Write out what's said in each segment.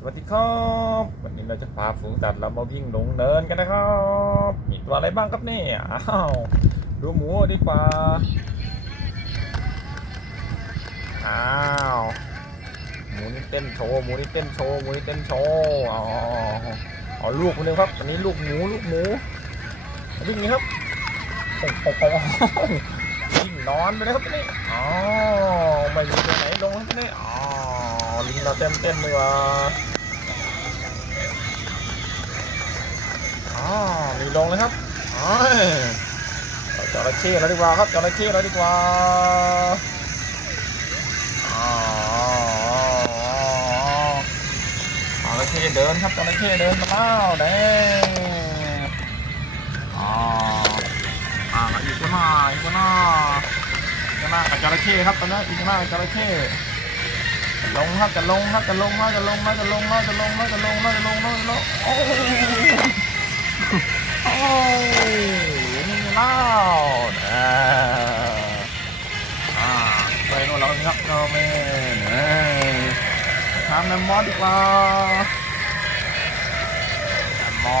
สวัสดีครับ วันนี้เราจะพาฝูงสัตว์เรามาวิ่งลงเนินกันนะครับ มีตัวอะไรบ้างครับเนี่ยอ้าวดูหมูดีกว่าอ้าวหมูนี่เต้นโชว์หมูนี่เต้นโชว์หมูนี่เต้นโชว์อ๋อเอลูกคนนึงครับอันนี้ลูกหมูลูกหมูวิ่งนี้ครับโอ้โหวิ่งนอนไปเลยครับนี่อ๋อไม่มีตัวไหนลงครับนี่ เราเต้นเต้นเลยว่ะอ๋อมีลงเลยครับอ๋อเอาจระเข้แล้วดีกว่าครับจระเข้แล้วดีกว่าอ๋อจระเข้เดินครับจระเข้เดินมาแล้วเด้อ๋ออ่าอีกคนหน้าอีกคนหน้าอีกคนหน้ากับจระเข้ครับตอนนี้อีกหน้ากับจระเข้ ลงครับจะลงครับจะลงมาจะลงมาจะลงมาจะลงมาจะลงมาจะลงมาจะลงโอ้ยโอ้นี่เล่าอ่าอ่าไปโน่นแล้วครับเราเมนเอ้ยทำแมมมอสดีกว่าแมมมอ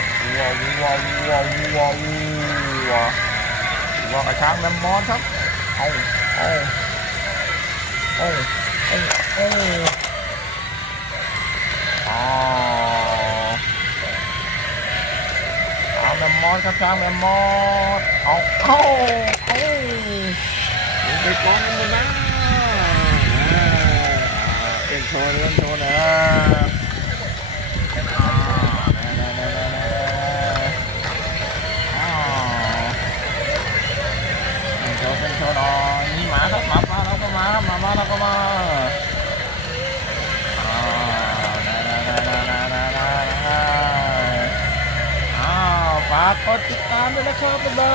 สวัววัววัววัววัววัวกระช้างแมมมอสครับเอาเอาเอา เอาเอาอ๋อช้างแมมมอสครับช้างแมมมอสเอาเอาเอาไปกองกันนะอ่าเป็นโชว์เป็นโชว์นะอ่าแน่แน่แน่แน่แน่อ้าวเป็นโชว์เป็นโชว์หน่อยนี่หมาครับหมา Ah, mama na ko ma. Ah, pakot kita na sa kababa.